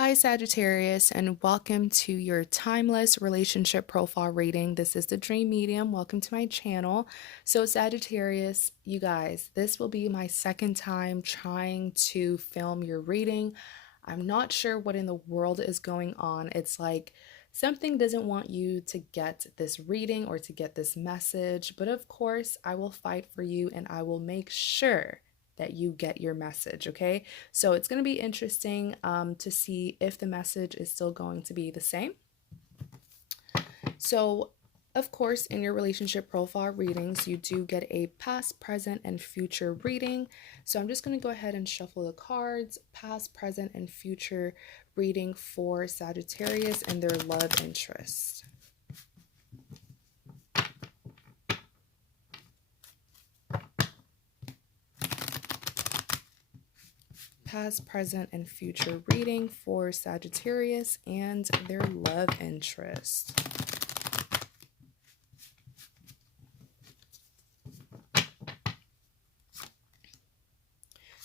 Hi, Sagittarius, and welcome to your timeless relationship profile reading. This is the Dream Medium. Welcome to my channel. So, Sagittarius, you guys, this will be my second time trying to film your reading. I'm not sure what in the world is going on. It's like something doesn't want you to get this reading or to get this message, but of course, I will fight for you and I will make sure that you get your message, okay? So it's going to be interesting to see if the message is still going to be the same. So, of course, in your relationship profile readings, you do get a past, present, and future reading. So I'm just going to go ahead and shuffle the cards, past, present, and future reading for Sagittarius and their love interest. Past, present, and future reading for Sagittarius and their love interest.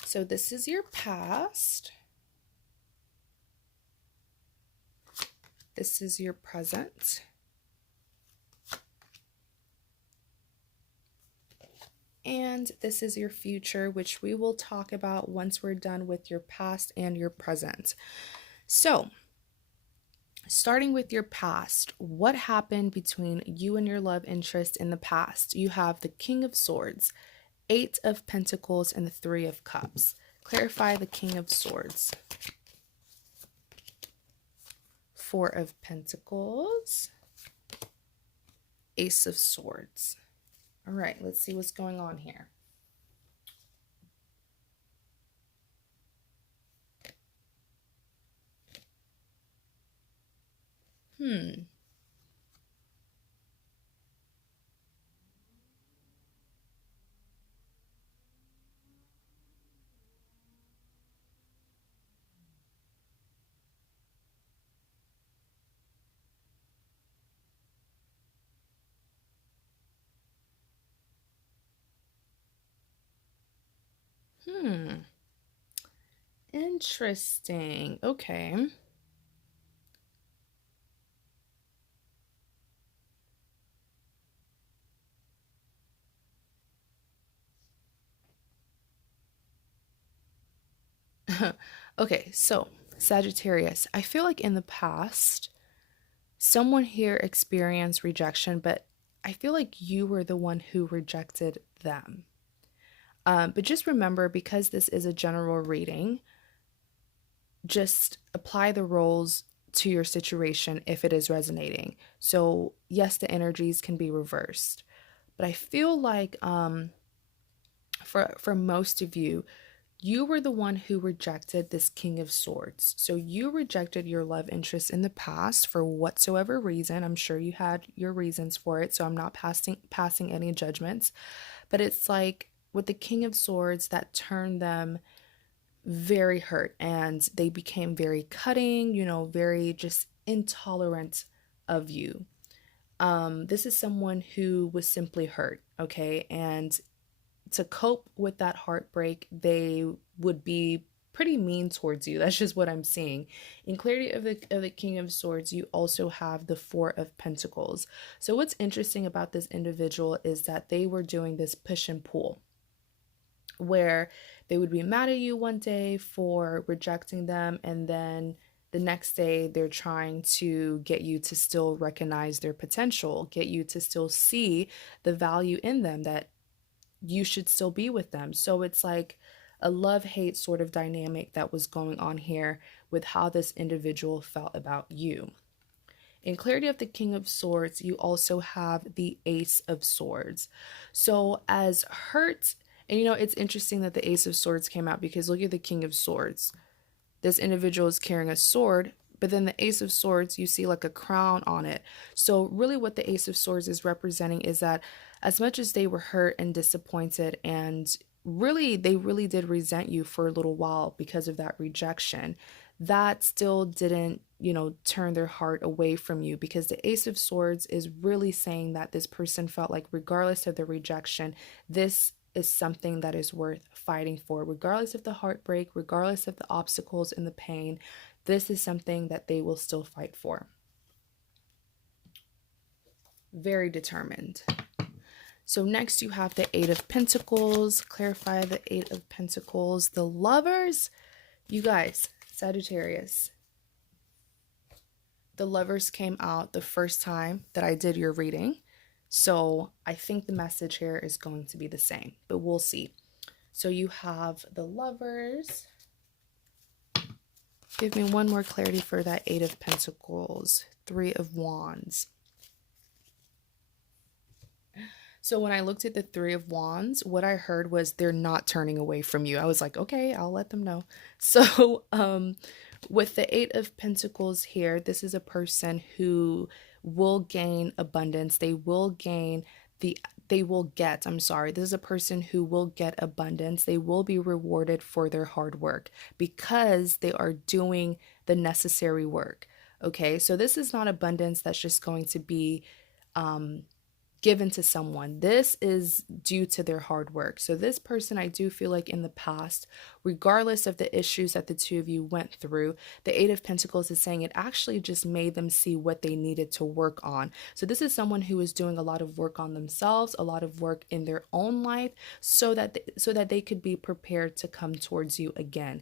So this is your past. This is your present. And this is your future, which we will talk about once we're done with your past and your present. So, starting with your past, what happened between you and your love interest in the past? You have the King of Swords, Eight of Pentacles, and the Three of Cups. Clarify the King of Swords. Four of Pentacles, Ace of Swords. All right, let's see what's going on here. Hmm. Interesting. Okay. Okay, so Sagittarius, I feel like in the past, someone here experienced rejection, but I feel like you were the one who rejected them. But just remember, because this is a general reading, just apply the roles to your situation if it is resonating. So, yes, the energies can be reversed, but I feel like for most of you, you were the one who rejected this King of Swords. So you rejected your love interest in the past for whatsoever reason. I'm sure you had your reasons for it, so I'm not passing any judgments. But it's like with the King of Swords, that turned them very hurt and they became very cutting, very just intolerant of you. This is someone who was simply hurt, okay? And to cope with that heartbreak, they would be pretty mean towards you. That's just what I'm seeing. In clarity of the King of Swords, you also have the Four of Pentacles. So what's interesting about this individual is that they were doing this push and pull, where they would be mad at you one day for rejecting them, and then the next day they're trying to get you to still recognize their potential, get you to still see the value in them, that you should still be with them. So it's like a love-hate sort of dynamic that was going on here with how this individual felt about you. In clarity of the King of Swords, you also have the Ace of Swords. So as hurt, and it's interesting that the Ace of Swords came out, because look at the King of Swords. This individual is carrying a sword, but then the Ace of Swords, you see like a crown on it. So really what the Ace of Swords is representing is that as much as they were hurt and disappointed, and they really did resent you for a little while because of that rejection, that still didn't, turn their heart away from you, because the Ace of Swords is really saying that this person felt like regardless of the rejection, this is something that is worth fighting for, regardless of the heartbreak, regardless of the obstacles and the pain. This is something that they will still fight for. Very determined. So next you have the Eight of Pentacles. Clarify the Eight of Pentacles. The Lovers, you guys, Sagittarius. The Lovers came out the first time that I did your reading. So I think the message here is going to be the same, but we'll see. So you have the Lovers. Give me one more clarity for that Eight of Pentacles. Three of Wands. So when I looked at the Three of Wands, what I heard was they're not turning away from you. I was like, okay, I'll let them know. So with the Eight of Pentacles here, this is a person who will gain abundance. They will gain this is a person who will get abundance. They will be rewarded for their hard work because they are doing the necessary work. Okay, so this is not abundance that's just going to be given to someone. This is due to their hard work. So this person, I do feel like in the past, regardless of the issues that the two of you went through, the Eight of Pentacles is saying it actually just made them see what they needed to work on. So this is someone who is doing a lot of work on themselves, a lot of work in their own life, so that they could be prepared to come towards you again.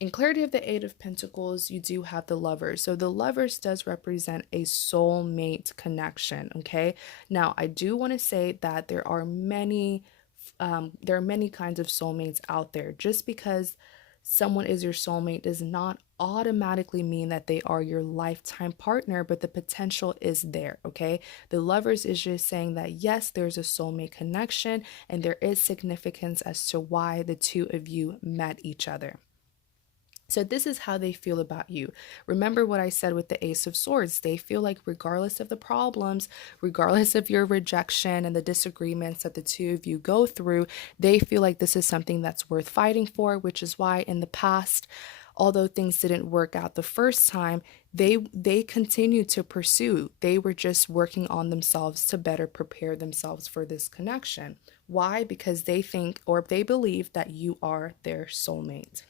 In clarity of the Eight of Pentacles, you do have the Lovers. So the Lovers does represent a soulmate connection, okay? Now, I do want to say that there are many kinds of soulmates out there. Just because someone is your soulmate does not automatically mean that they are your lifetime partner, but the potential is there, okay? The Lovers is just saying that yes, there's a soulmate connection and there is significance as to why the two of you met each other. So this is how they feel about you. Remember what I said with the Ace of Swords. They feel like regardless of the problems, regardless of your rejection and the disagreements that the two of you go through, they feel like this is something that's worth fighting for, which is why in the past, although things didn't work out the first time, they continued to pursue. They were just working on themselves to better prepare themselves for this connection. Why? Because they think or they believe that you are their soulmate.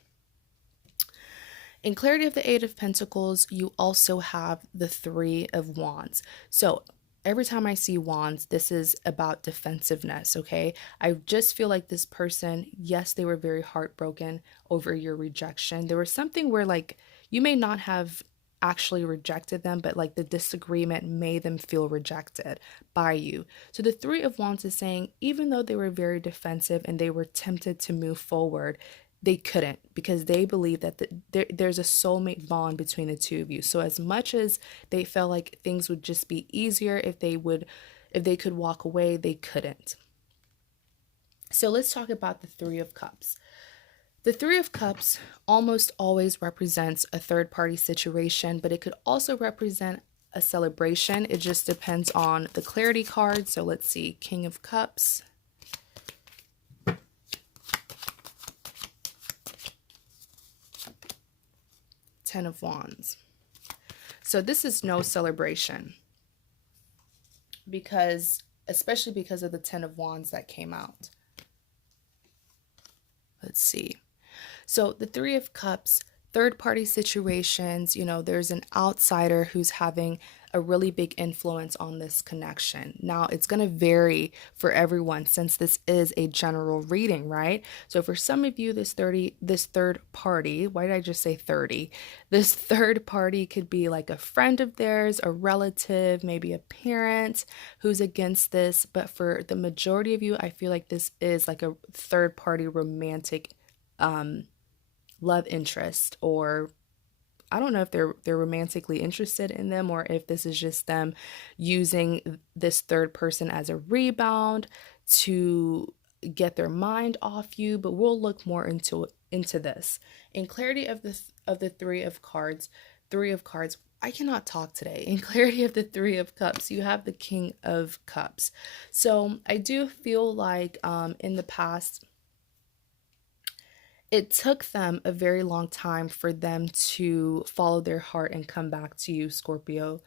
In clarity of the Eight of Pentacles, you also have the Three of Wands. So every time I see wands, this is about defensiveness, okay? I just feel like this person, yes, they were very heartbroken over your rejection. There was something where like you may not have actually rejected them, but like the disagreement made them feel rejected by you. So the Three of Wands is saying, even though they were very defensive and they were tempted to move forward, they couldn't because they believe that there's a soulmate bond between the two of you. So as much as they felt like things would just be easier if they could walk away, they couldn't. So let's talk about the Three of Cups. The Three of Cups almost always represents a third-party situation, but it could also represent a celebration. It just depends on the clarity card. So let's see, King of Cups, Ten of Wands. So this is no celebration especially because of the Ten of Wands that came out. Let's see. So the Three of Cups, third-party situations, there's an outsider who's having a really big influence on this connection. Now, it's going to vary for everyone since this is a general reading, right? So for some of you, this third party, why did I just say 30? This third party could be like a friend of theirs, a relative, maybe a parent who's against this. But for the majority of you, I feel like this is like a third-party romantic love interest, or I don't know if they're romantically interested in them or if this is just them using this third person as a rebound to get their mind off you, but we'll look more into this. In clarity of the Three of Cards, I cannot talk today. In clarity of the Three of Cups, you have the King of Cups. So I do feel like in the past, it took them a very long time for them to follow their heart and come back to you, Scorpio.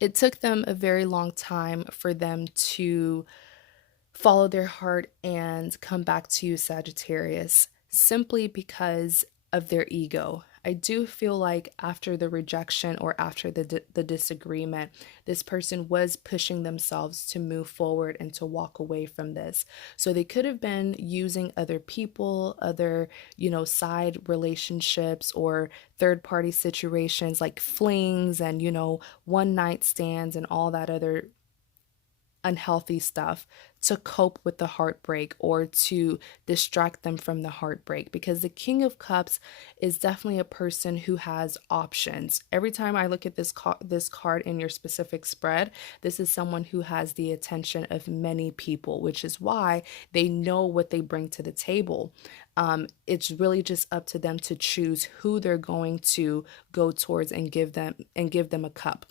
It took them a very long time for them to follow their heart and come back to you, Sagittarius, simply because of their ego. I do feel like after the rejection or after the disagreement, this person was pushing themselves to move forward and to walk away from this. So they could have been using other people, other, side relationships or third party situations like flings and, one night stands and all that other unhealthy stuff to cope with the heartbreak or to distract them from the heartbreak, because the King of Cups is definitely a person who has options. Every time I look at this card in your specific spread, this is someone who has the attention of many people, which is why they know what they bring to the table. It's really just up to them to choose who they're going to go towards and give them a cup.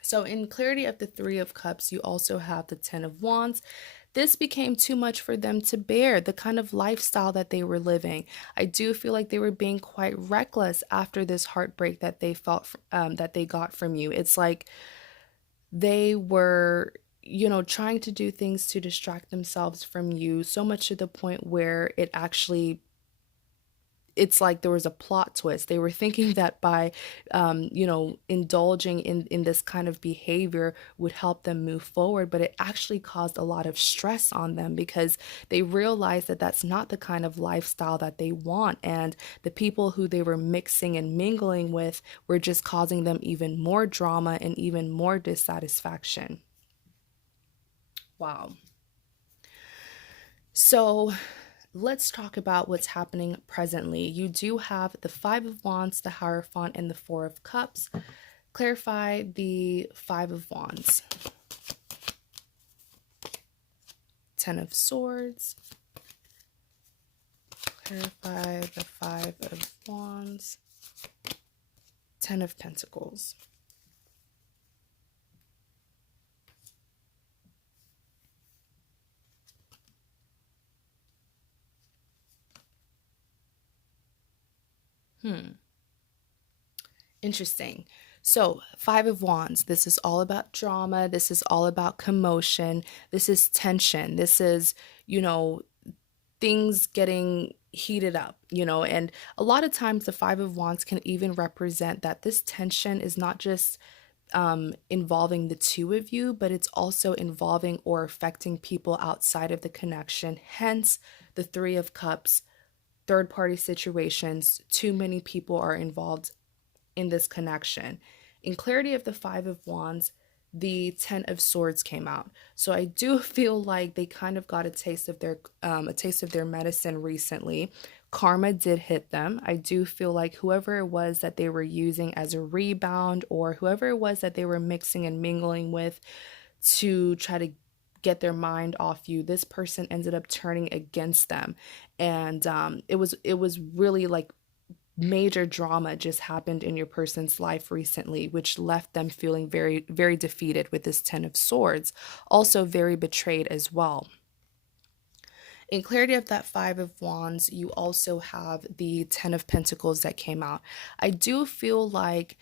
So in clarity of the Three of Cups, you also have the Ten of Wands. This became too much for them to bear, the kind of lifestyle that they were living. I do feel like they were being quite reckless after this heartbreak that they felt, that they got from you. It's like they were, trying to do things to distract themselves from you, so much to the point where it's like there was a plot twist. They were thinking that by, indulging in this kind of behavior would help them move forward, but it actually caused a lot of stress on them because they realized that that's not the kind of lifestyle that they want. And the people who they were mixing and mingling with were just causing them even more drama and even more dissatisfaction. Wow. So let's talk about what's happening presently. You do have the Five of Wands, the Hierophant, and the Four of Cups. Clarify the Five of Wands. Ten of Swords. Clarify the Five of Wands. Ten of Pentacles. Interesting. So, Five of Wands, this is all about drama. This is all about commotion. This is tension. This is, things getting heated up, and a lot of times the Five of Wands can even represent that this tension is not just involving the two of you, but it's also involving or affecting people outside of the connection. Hence, the Three of Cups, third party situations. Too many people are involved in this connection. In clarity of the Five of Wands, the Ten of Swords came out. So I do feel like they kind of got a taste of their medicine recently. Karma did hit them. I do feel like whoever it was that they were using as a rebound, or whoever it was that they were mixing and mingling with to try to get their mind off you, this person ended up turning against them. And it was really like major drama just happened in your person's life recently, which left them feeling very, very defeated with this Ten of Swords, also very betrayed as well. In clarity of that Five of Wands, you also have the Ten of Pentacles that came out. I do feel like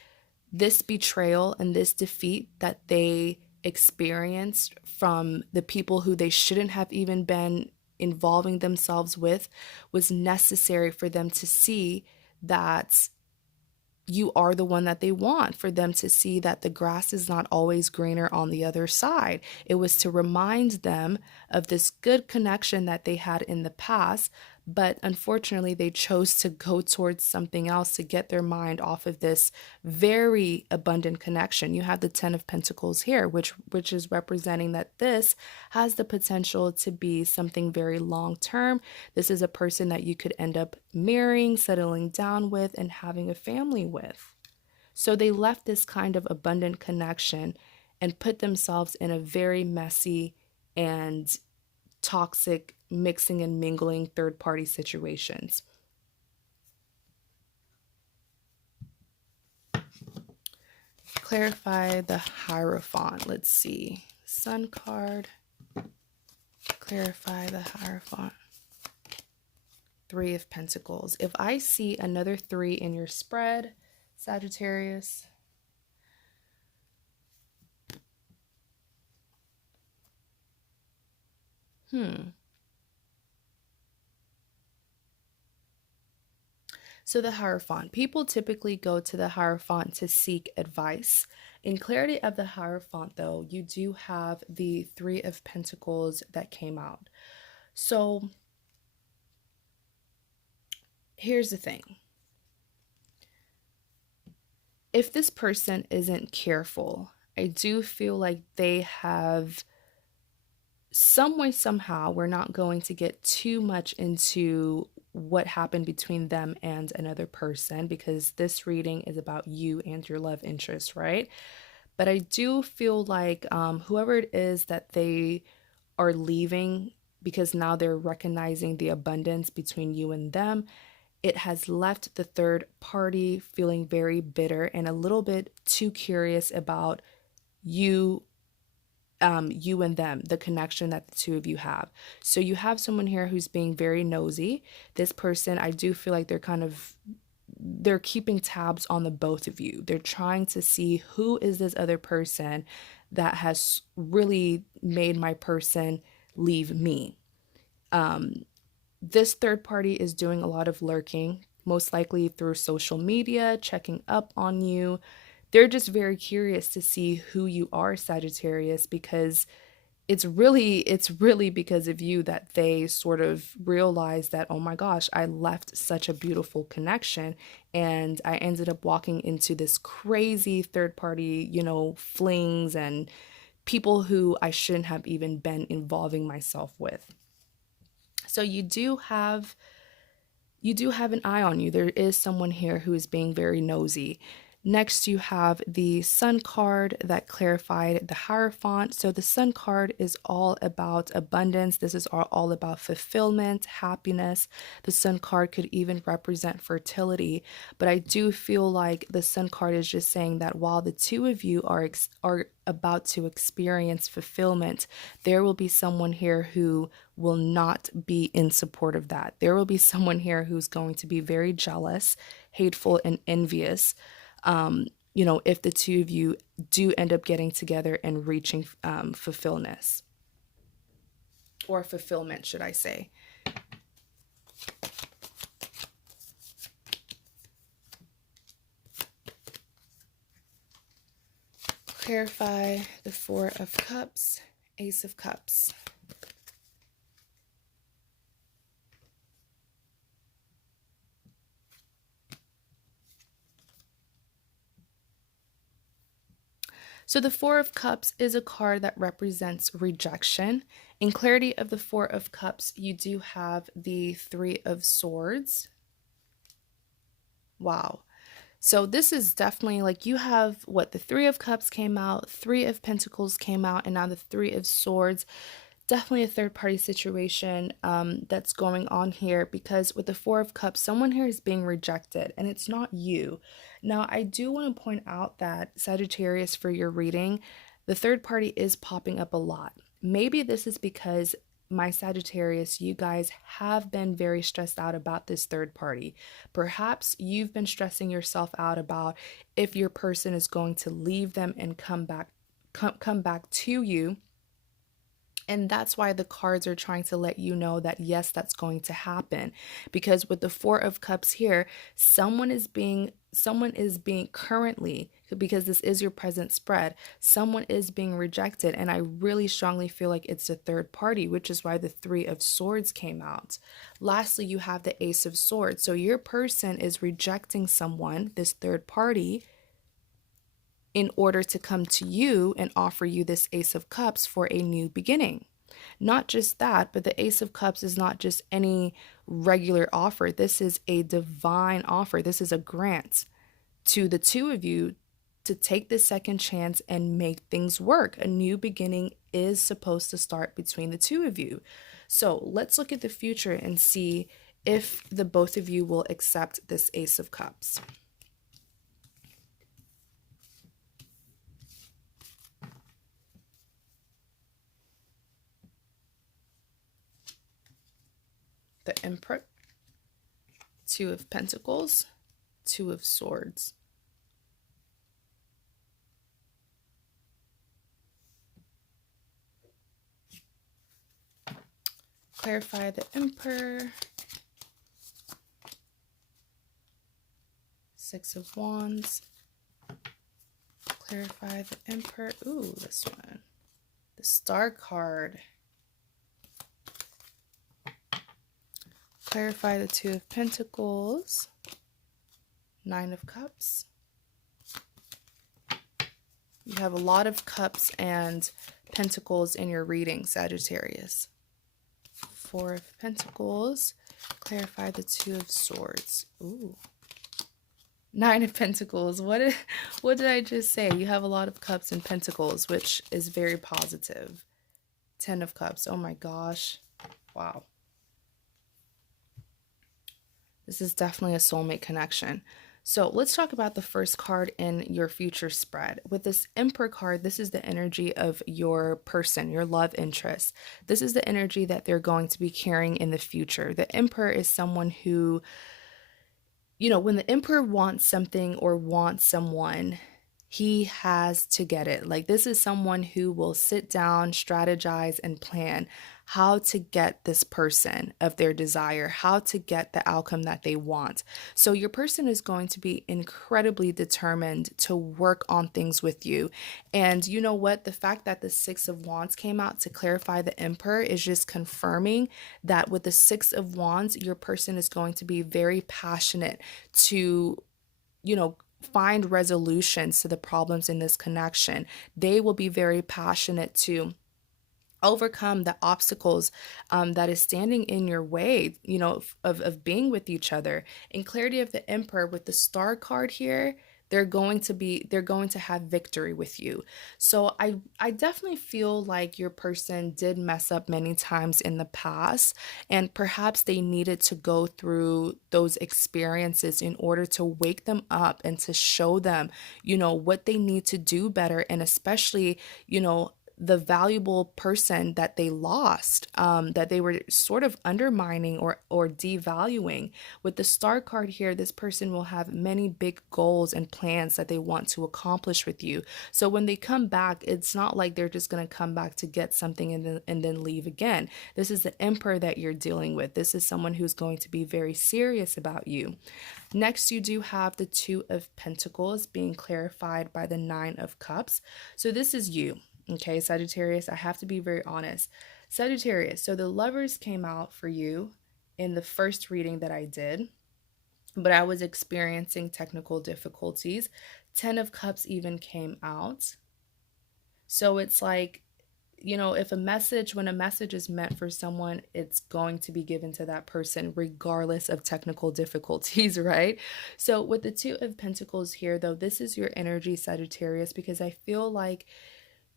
this betrayal and this defeat that they experienced from the people who they shouldn't have even been involving themselves with was necessary for them to see that you are the one that they want, for them to see that the grass is not always greener on the other side. It was to remind them of this good connection that they had in the past, but unfortunately they chose to go towards something else to get their mind off of this very abundant connection. You have the Ten of Pentacles here, which is representing that this has the potential to be something very long term. This is a person that you could end up marrying, settling down with, and having a family with. So they left this kind of abundant connection and put themselves in a very messy and toxic mixing and mingling third party situations. Clarify the Hierophant. Let's see. Sun card. Clarify the Hierophant. Three of Pentacles. If I see another three in your spread, Sagittarius, So the Hierophant. People typically go to the Hierophant to seek advice. In clarity of the Hierophant, though, you do have the Three of Pentacles that came out. So here's the thing. If this person isn't careful, I do feel like they have some way, somehow, we're not going to get too much into what happened between them and another person because this reading is about you and your love interest, right? But I do feel like whoever it is that they are leaving, because now they're recognizing the abundance between you and them, it has left the third party feeling very bitter and a little bit too curious about you, you and them, the connection that the two of you have. So you have someone here who's being very nosy. This person, I do feel like they're keeping tabs on the both of you. They're trying to see who is this other person that has really made my person leave me. This third party is doing a lot of lurking, most likely through social media, checking up on you. They're just very curious to see who you are, Sagittarius, because it's really because of you that they sort of realize that, oh my gosh, I left such a beautiful connection and I ended up walking into this crazy third party, flings and people who I shouldn't have even been involving myself with. So you do have an eye on you. There is someone here who is being very nosy. Next, you have the Sun card that clarified the Hierophant. So the Sun card is all about abundance. This is all about fulfillment, happiness. The Sun card could even represent fertility. But I do feel like the Sun card is just saying that while the two of you are about to experience fulfillment, there will be someone here who will not be in support of that. There will be someone here who's going to be very jealous, hateful, and envious. If the two of you do end up getting together and reaching fulfillment, should I say. Clarify the Four of Cups, Ace of Cups. So the Four of Cups is a card that represents rejection. In clarity of the Four of Cups, you do have the Three of Swords. Wow. So this is definitely like you have the Three of Cups came out, Three of Pentacles came out, and now the Three of Swords. Definitely a third party situation that's going on here, because with the Four of Cups, someone here is being rejected and it's not you. Now, I do want to point out that Sagittarius, for your reading, the third party is popping up a lot. Maybe this is because my Sagittarius, you guys have been very stressed out about this third party. Perhaps you've been stressing yourself out about if your person is going to leave them and come back to you. And that's why the cards are trying to let you know that, yes, that's going to happen. Because with the Four of Cups here, someone is being currently, because this is your present spread, someone is being rejected. And I really strongly feel like it's a third party, which is why the Three of Swords came out. Lastly, you have the Ace of Swords. So your person is rejecting someone, this third party, in order to come to you and offer you this Ace of Cups for a new beginning. Not just that, but the Ace of Cups is not just any regular offer. This is a divine offer. This is a grant to the two of you to take this second chance and make things work. A new beginning is supposed to start between the two of you. So let's look at the future and see if the both of you will accept this Ace of Cups. The Emperor, Two of Pentacles, Two of Swords. Clarify the Emperor. Six of Wands. Clarify the Emperor. Ooh, this one. The Star card. Clarify the Two of Pentacles. Nine of Cups. You have a lot of cups and pentacles in your reading, Sagittarius. Four of Pentacles. Clarify the Two of Swords. Ooh. Nine of Pentacles. What did I just say? You have a lot of cups and pentacles, which is very positive. Ten of Cups. Oh my gosh. Wow. This is definitely a soulmate connection. So let's talk about the first card in your future spread. With this Emperor card, this is the energy of your person, your love interest. This is the energy that they're going to be carrying in the future. The Emperor is someone who, you know, when the Emperor wants something or wants someone, he has to get it. Like, this is someone who will sit down, strategize, and plan how to get this person of their desire, how to get the outcome that they want. So your person is going to be incredibly determined to work on things with you. And you know what? The fact that the Six of Wands came out to clarify the Emperor is just confirming that with the Six of Wands, your person is going to be very passionate to, you know, find resolutions to the problems in this connection. They will be very passionate to overcome the obstacles that is standing in your way, you know, of being with each other. In clarity of the Emperor with the Star card here, they're going to have victory with you. So I definitely feel like your person did mess up many times in the past, and perhaps they needed to go through those experiences in order to wake them up and to show them, you know, what they need to do better, and especially, you know, the valuable person that they lost, that they were sort of undermining or devaluing. With the Star card here, this person will have many big goals and plans that they want to accomplish with you. So when they come back, it's not like they're just going to come back to get something and then leave again. This is the Emperor that you're dealing with. This is someone who's going to be very serious about you. Next, you do have the Two of Pentacles being clarified by the Nine of Cups. So this is you. Okay, Sagittarius, I have to be very honest. Sagittarius, so the Lovers came out for you in the first reading that I did, but I was experiencing technical difficulties. Ten of Cups even came out. So it's like, you know, when a message is meant for someone, it's going to be given to that person regardless of technical difficulties, right? So with the Two of Pentacles here, though, this is your energy, Sagittarius, because I feel like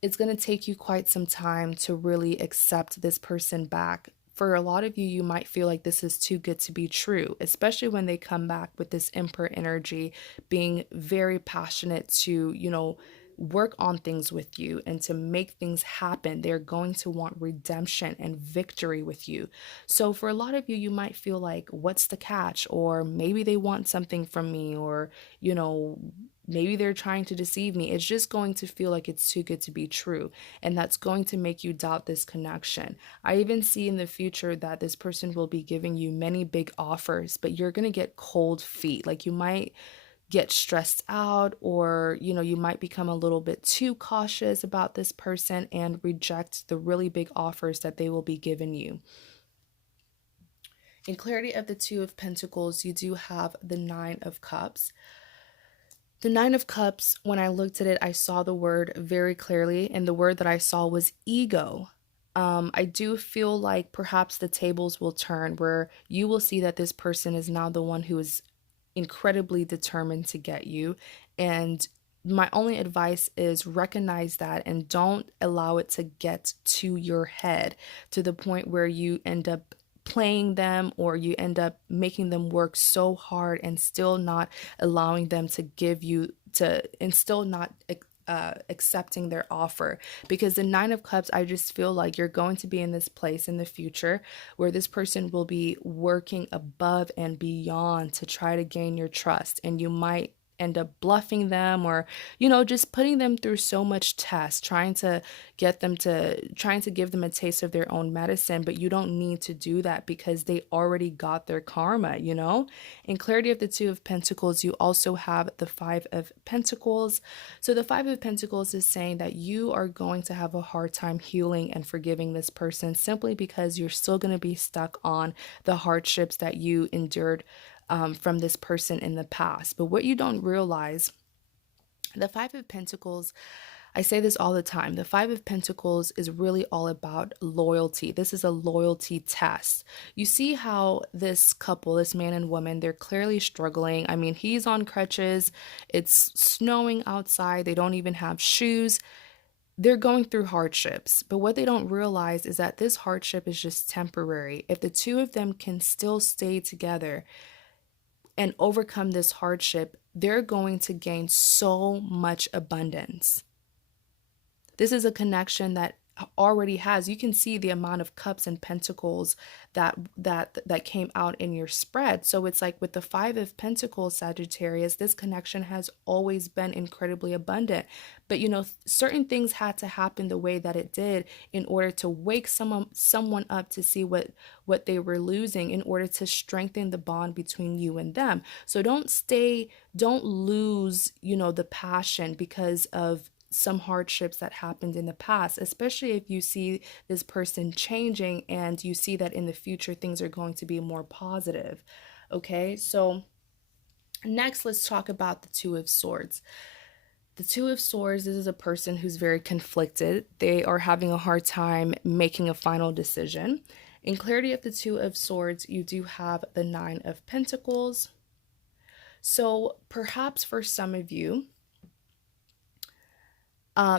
it's going to take you quite some time to really accept this person back. For a lot of you, you might feel like this is too good to be true, especially when they come back with this Emperor energy, being very passionate to, you know, work on things with you and to make things happen. They're going to want redemption and victory with you. So for a lot of you, you might feel like, what's the catch? Or maybe they want something from me, or, you know, maybe they're trying to deceive me. It's just going to feel like it's too good to be true. And that's going to make you doubt this connection. I even see in the future that this person will be giving you many big offers, but you're going to get cold feet. Like, you might get stressed out, or, you know, you might become a little bit too cautious about this person and reject the really big offers that they will be giving you. In clarity of the Two of Pentacles, you do have the Nine of Cups. The Nine of Cups, when I looked at it, I saw the word very clearly, and the word that I saw was ego. I do feel like perhaps the tables will turn, where you will see that this person is now the one who is incredibly determined to get you. And my only advice is recognize that and don't allow it to get to your head to the point where you end up playing them, or you end up making them work so hard and still not allowing them to give you to, and still not accepting their offer. Because the Nine of Cups, I just feel like you're going to be in this place in the future where this person will be working above and beyond to try to gain your trust, and you might end up bluffing them, or just putting them through so much test, trying to give them a taste of their own medicine. But you don't need to do that because they already got their karma. In clarity of the Two of Pentacles, you also have the Five of Pentacles. So the Five of Pentacles is saying that you are going to have a hard time healing and forgiving this person, simply because you're still going to be stuck on the hardships that you endured from this person in the past. But what you don't realize, the Five of Pentacles, I say this all the time, the Five of Pentacles is really all about loyalty. This is a loyalty test. You see how this couple, this man and woman, they're clearly struggling. I mean, he's on crutches. It's snowing outside. They don't even have shoes. They're going through hardships. But what they don't realize is that this hardship is just temporary. If the two of them can still stay together and overcome this hardship, they're going to gain so much abundance. This is a connection that already has, you can see the amount of cups and pentacles that came out in your spread. So it's like with the Five of Pentacles, Sagittarius, this connection has always been incredibly abundant. But certain things had to happen the way that it did in order to wake someone up to see what they were losing, in order to strengthen the bond between you and them. So don't lose, the passion because of some hardships that happened in the past, especially if you see this person changing and you see that in the future things are going to be more positive. Okay, so next let's talk about the Two of Swords. The Two of Swords, this is a person who's very conflicted. They are having a hard time making a final decision. In clarity of the Two of Swords, you do have the Nine of Pentacles. So perhaps for some of you,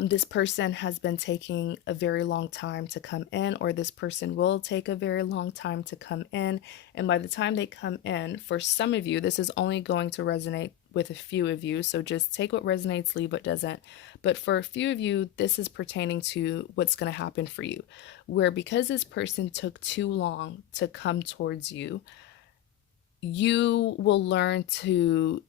this person has been taking a very long time to come in, or this person will take a very long time to come in. And by the time they come in, for some of you, this is only going to resonate with a few of you. So just take what resonates, leave what doesn't. But for a few of you, this is pertaining to what's going to happen for you, where because this person took too long to come towards you, you will learn to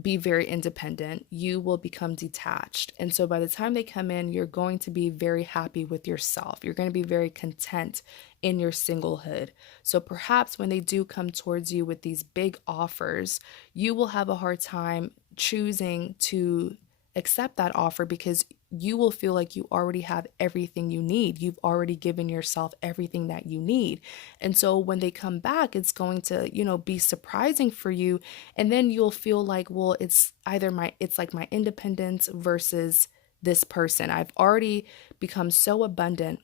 be very independent. You will become detached. And so by the time they come in, you're going to be very happy with yourself. You're going to be very content in your singlehood. So perhaps when they do come towards you with these big offers, you will have a hard time choosing to accept that offer because you will feel like you already have everything you need. You've already given yourself everything that you need. And so when they come back, it's going to, be surprising for you. And then you'll feel like, well, it's like my independence versus this person. I've already become so abundant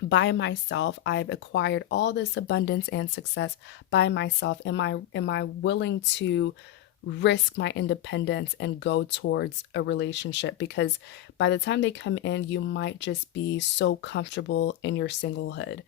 by myself. I've acquired all this abundance and success by myself. Am I willing to risk my independence and go towards a relationship? Because by the time they come in, you might just be so comfortable in your singlehood.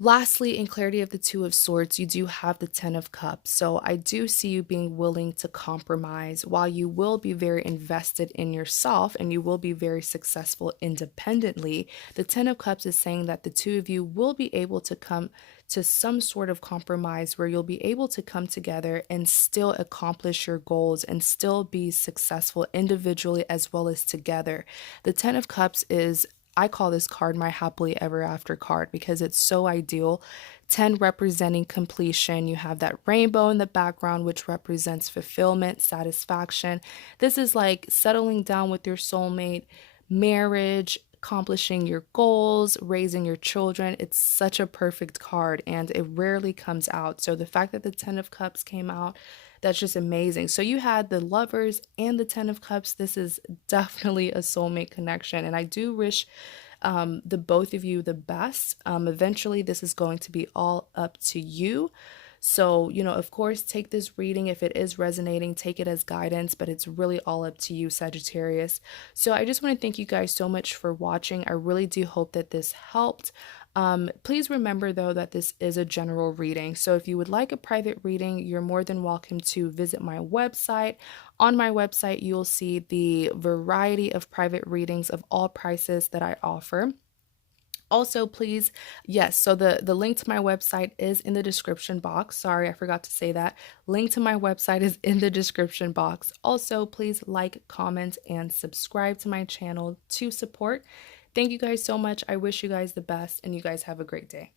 Lastly, in clarity of the Two of Swords, you do have the Ten of Cups. So I do see you being willing to compromise. While you will be very invested in yourself and you will be very successful independently, the Ten of Cups is saying that the two of you will be able to come to some sort of compromise where you'll be able to come together and still accomplish your goals and still be successful individually as well as together. The Ten of Cups is, I call this card my happily ever after card because it's so ideal. 10 representing completion. You have that rainbow in the background, which represents fulfillment, satisfaction. This is like settling down with your soulmate, marriage, accomplishing your goals, raising your children. It's such a perfect card and it rarely comes out. So the fact that the 10 of Cups came out, that's just amazing. So you had the Lovers and the 10 of Cups. This is definitely a soulmate connection. And I do wish the both of you the best. Eventually, this is going to be all up to you. So, of course, take this reading. If it is resonating, take it as guidance, but it's really all up to you, Sagittarius. So I just want to thank you guys so much for watching. I really do hope that this helped. Please remember, though, that this is a general reading. So if you would like a private reading, you're more than welcome to visit my website. On my website, you'll see the variety of private readings of all prices that I offer. Also, please, yes, so the link to my website is in the description box. Sorry, I forgot to say that. Link to my website is in the description box. Also, please like, comment, and subscribe to my channel to support. Thank you guys so much. I wish you guys the best, and you guys have a great day.